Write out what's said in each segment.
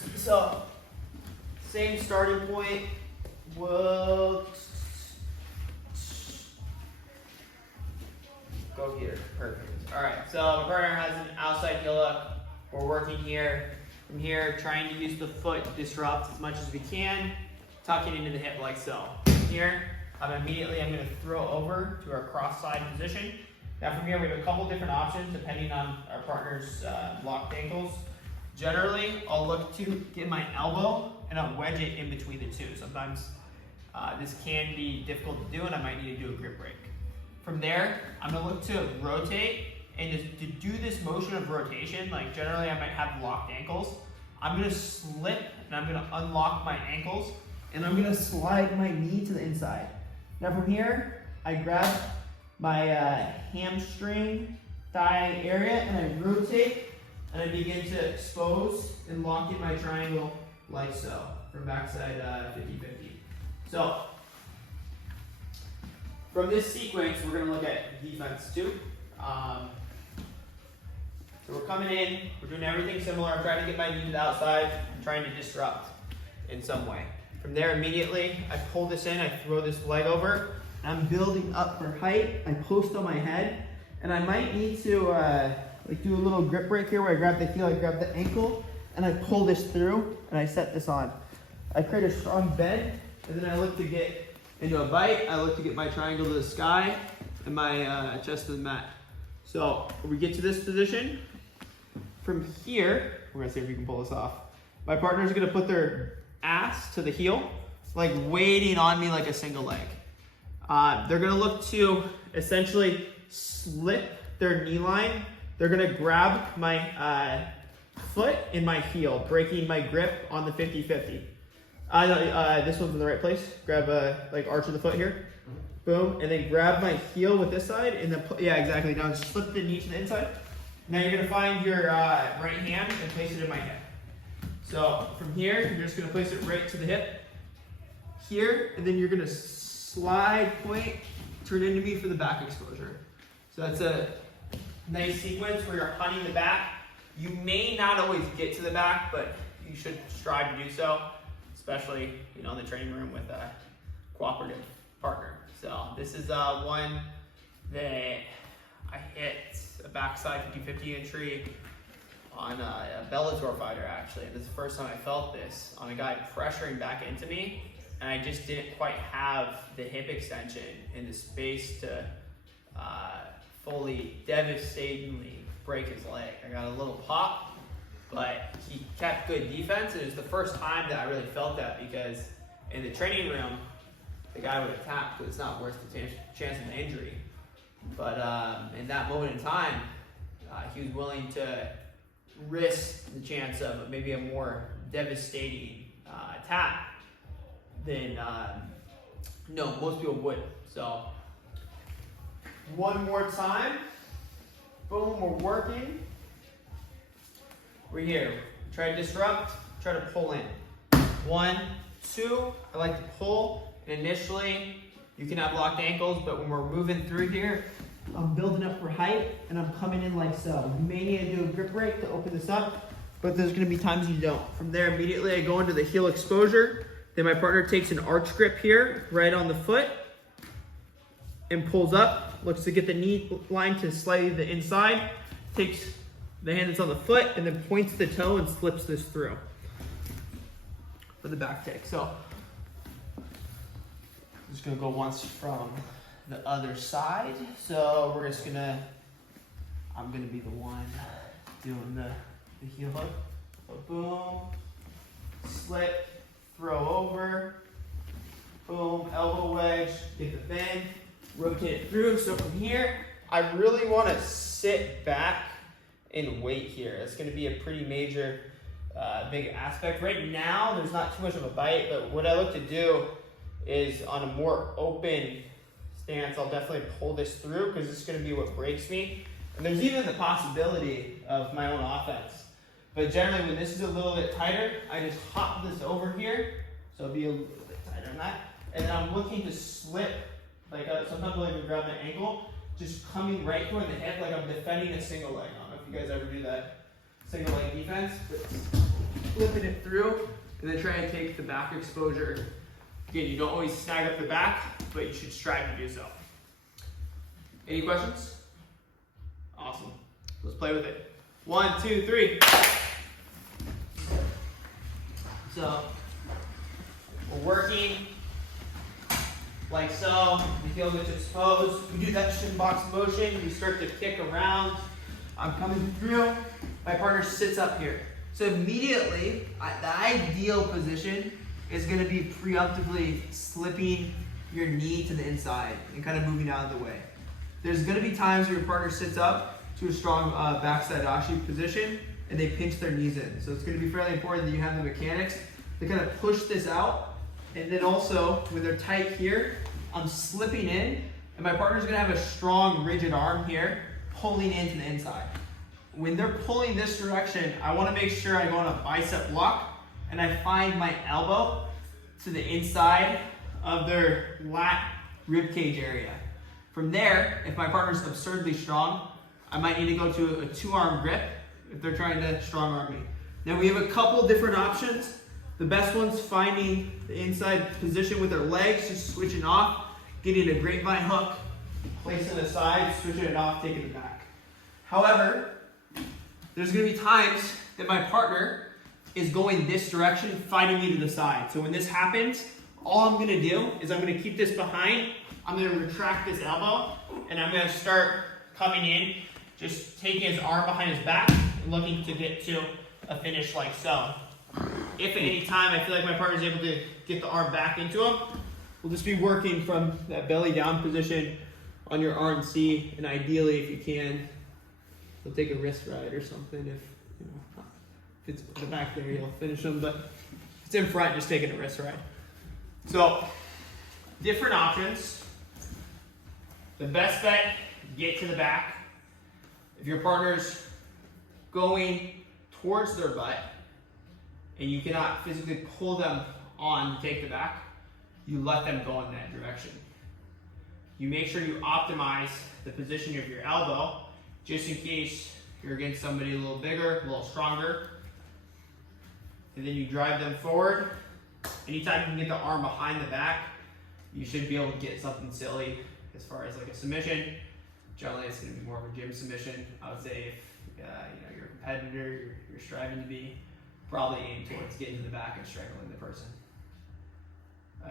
difference. So, same starting point. We'll go here. Perfect. All right. So my partner has an outside heel hook. We're working here. From here, trying to use the foot to disrupt as much as we can, tucking into the hip like so. Here, I'm going to throw over to our cross-side position. Now from here, we have a couple different options depending on our partner's locked ankles. Generally, I'll look to get my elbow and I'll wedge it in between the two. Sometimes this can be difficult to do and I might need to do a grip break. From there, I'm going to look to rotate. And to do this motion of rotation, like generally I might have locked ankles, I'm going to slip and I'm going to unlock my ankles and I'm going to slide my knee to the inside. Now from here, I grab my hamstring thigh area and I rotate and I begin to expose and lock in my triangle like so from backside 50-50. So from this sequence, we're going to look at defense too. So we're coming in, we're doing everything similar. I'm trying to get my knee to the outside. I'm trying to disrupt in some way. From there, immediately, I pull this in, I throw this leg over. I'm building up for height. I post on my head. And I might need to like do a little grip break here where I grab the heel, I grab the ankle, and I pull this through, and I set this on. I create a strong bend, and then I look to get into a bite. I look to get my triangle to the sky and my chest to the mat. So we get to this position. From here, we're gonna see if we can pull this off. My partner's gonna put their ass to the heel, like waiting on me like a single leg. They're gonna look to essentially slip their knee line. They're gonna grab my foot in my heel, breaking my grip on the 50-50. This one's in the right place. Grab like arch of the foot here. Boom, and then grab my heel with this side, and then yeah, exactly. Now just slip the knee to the inside. Now you're gonna find your right hand and place it in my hip. So from here, you're just gonna place it right to the hip. Here, and then you're gonna slide, point, turn into me for the back exposure. So that's a nice sequence where you're hunting the back. You may not always get to the back, but you should strive to do so, especially in the training room with a cooperative partner. So this is one that I hit a backside 50-50 entry on a Bellator fighter actually. And this is the first time I felt this on a guy pressuring back into me, and I just didn't quite have the hip extension in the space to fully devastatingly break his leg. I got a little pop, but he kept good defense, and it was the first time that I really felt that, because in the training room, the guy would attack, but it's not worth the chance of an injury. But in that moment in time, he was willing to risk the chance of maybe a more devastating attack than most people would. So one more time. Boom, we're working. We're here. Try to disrupt, try to pull in. 1, 2, I like to pull. Initially, you can have locked ankles, but when we're moving through here, I'm building up for height, and I'm coming in like so. You may need to do a grip break to open this up, but there's gonna be times you don't. From there, immediately I go into the heel exposure. Then my partner takes an arch grip here, right on the foot, and pulls up, looks to get the knee line to slightly the inside, takes the hand that's on the foot, and then points the toe and slips this through for the back take. So I'm just gonna go once from the other side. So we're just gonna, I'm gonna be the one doing the heel hook. So boom, slip, throw over, boom, elbow wedge, get the bend, rotate it through. So from here, I really wanna sit back and wait here. It's gonna be a pretty major, big aspect. Right now, there's not too much of a bite, but what I look to do is on a more open stance, I'll definitely pull this through, because it's gonna be what breaks me. And there's even the possibility of my own offense. But generally, when this is a little bit tighter, I just hop this over here, so it'll be a little bit tighter than that. And then I'm looking to slip, like sometimes I'll even grab my ankle, just coming right toward the hip, like I'm defending a single leg. I don't know if you guys ever do that single leg defense, but flipping it through, and then try and take the back exposure. Again, you don't always snag up the back, but you should strive to do so. Any questions? Awesome. Let's play with it. 1, 2, 3. So, we're working like so. We feel good to expose. We do that shin box motion. We start to kick around. I'm coming through. My partner sits up here. So immediately, the ideal position is going to be preemptively slipping your knee to the inside and kind of moving out of the way. There's going to be times where your partner sits up to a strong backside Ashi position and they pinch their knees in. So it's going to be fairly important that you have the mechanics to kind of push this out. And then also, when they're tight here, I'm slipping in, and my partner's going to have a strong, rigid arm here, pulling into the inside. When they're pulling this direction, I want to make sure I go on a bicep lock, and I find my elbow to the inside of their lat rib cage area. From there, if my partner's absurdly strong, I might need to go to a 2-arm grip if they're trying to strong arm me. Now we have a couple different options. The best one's finding the inside position with their legs, just switching off, getting a grapevine hook, placing it aside, switching it off, taking it back. However, there's going to be times that my partner is going this direction, fighting me to the side. So when this happens, all I'm going to do is I'm going to keep this behind, I'm going to retract this elbow, and I'm going to start coming in, just taking his arm behind his back and looking to get to a finish like so. If at any time I feel like my partner is able to get the arm back into him, we'll just be working from that belly down position on your R&C, and ideally, if you can, you'll take a wrist ride or something. If it's in the back there, you'll finish them. But if it's in front, just taking a wrist ride. So, different options. The best bet, get to the back. If your partner's going towards their butt, and you cannot physically pull them on to take the back, you let them go in that direction. You make sure you optimize the position of your elbow, just in case you're against somebody a little bigger, a little stronger. And then you drive them forward. Anytime you can get the arm behind the back, you should be able to get something silly as far as like a submission. Generally, it's going to be more of a gym submission. I would say if you're a competitor, you're striving to be, probably aim towards getting to the back and strangling the person.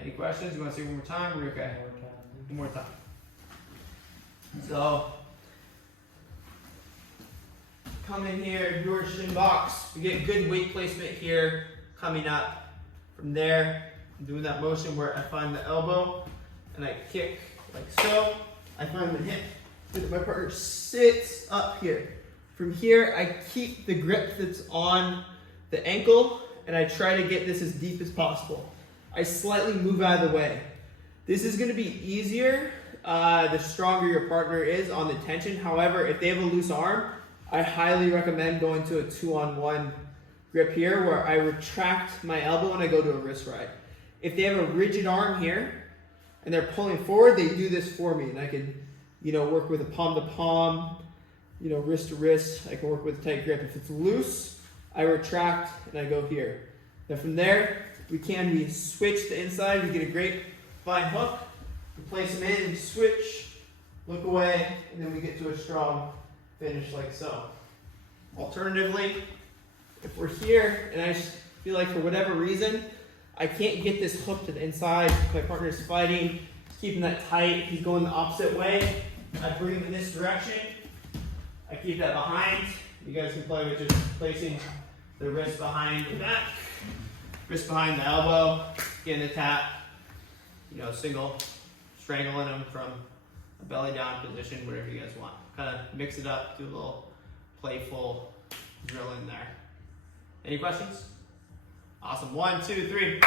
Any questions? You want to see one more time? We're okay. One more time. So, come in here, do our shin box. We get good weight placement here, coming up. From there, I'm doing that motion where I find the elbow and I kick like so. I find the hip, so that my partner sits up here. From here, I keep the grip that's on the ankle, and I try to get this as deep as possible. I slightly move out of the way. This is going to be easier the stronger your partner is on the tension. However, if they have a loose arm, I highly recommend going to a 2-on-1 grip here where I retract my elbow and I go to a wrist ride. If they have a rigid arm here and they're pulling forward, they do this for me, and I can work with a palm to palm, wrist to wrist. I can work with a tight grip. If it's loose, I retract and I go here. Then from there, we switch the inside, we get a great fine hook, we place them in, switch, look away, and then we get to a strong finish like so. Alternatively, if we're here and I just feel like for whatever reason, I can't get this hook to the inside, my partner's fighting, he's keeping that tight, he's going the opposite way, I bring him in this direction, I keep that behind. You guys can play with just placing the wrist behind the back, wrist behind the elbow, getting the tap, single, strangling them from a belly down position, whatever you guys want. Kind of mix it up, do a little playful drill in there. Any questions? Awesome. 1, 2, 3.